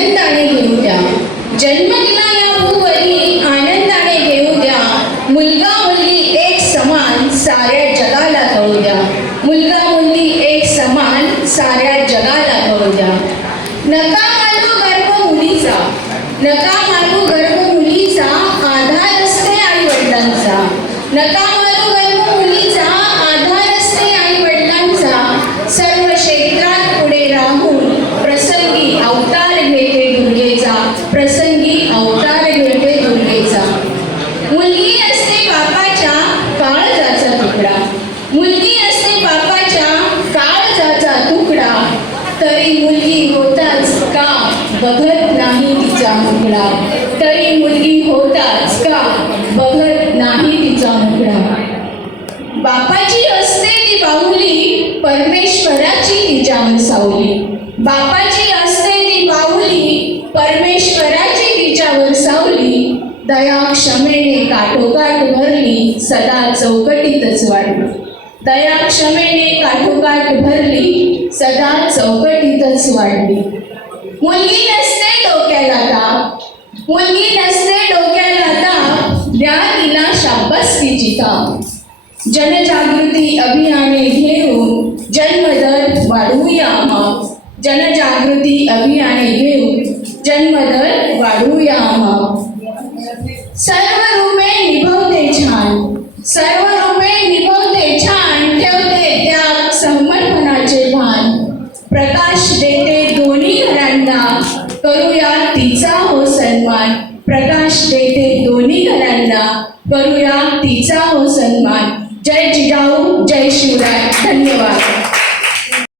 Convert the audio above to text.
आनंदाने घेऊ द्या. जन्म दिला या भूवरी आनंदाने घेऊ द्या. मुलगा मुलगी एक समान साऱ्या जगाला कळू द्या. मुलगा मुलगी एक समान साऱ्या जगाला कळू द्या. नका मानू गर्व मुलीचा. नका मानू गर्व मुलीचा. आधार असते आई वडिलांचा. नका मानू गर्भ मुलीचा आधार असते आई वडिलांचा सर्व क्षेत्रात पुढे राहून प्रसंगी अवतार घेते दुर्गेचा प्रसंगी अवतार घेते दुर्गेचा मुलगी असते बापाच्या काळजाचा तुकडा मुलगी असते बापाच्या काळजाचा तुकडा तरी मुलगी होताच का? बघत नाही तिचा मुकडा. तरी मुलगी होताच का? बघत नाही तिचा मुकडा. बापाची असते ती बाहुली परमेश्वराची तिच्या सावली बापाची असते ती बाहुली परमेश्वराची तिच्यावर सावली दया क्षमेने काठोकाठ भरली सदा चौकटीतच वाढली. दया क्षमेने काठोकाठ भरली सदा चौकटीतच वाढली. मुलगी नसते डोक्याला ताप. मुलगी नसते डोक्याला ताप. द्या तिला शाबासकीची ताप. जनजागृती अभियाने घेऊन जन्मदर वाढवूया मग. जनजागृती अभियाने घेऊन जन्मदर वाढवूया मग. सर्व प्रकाश देते दोन्ही घरांना. करूया तिचा हो सन्मान. प्रकाश देते दोन्ही घरांना. करूया तिचा हो सन्मान. जय जिजाऊ जय शिवराय. धन्यवाद.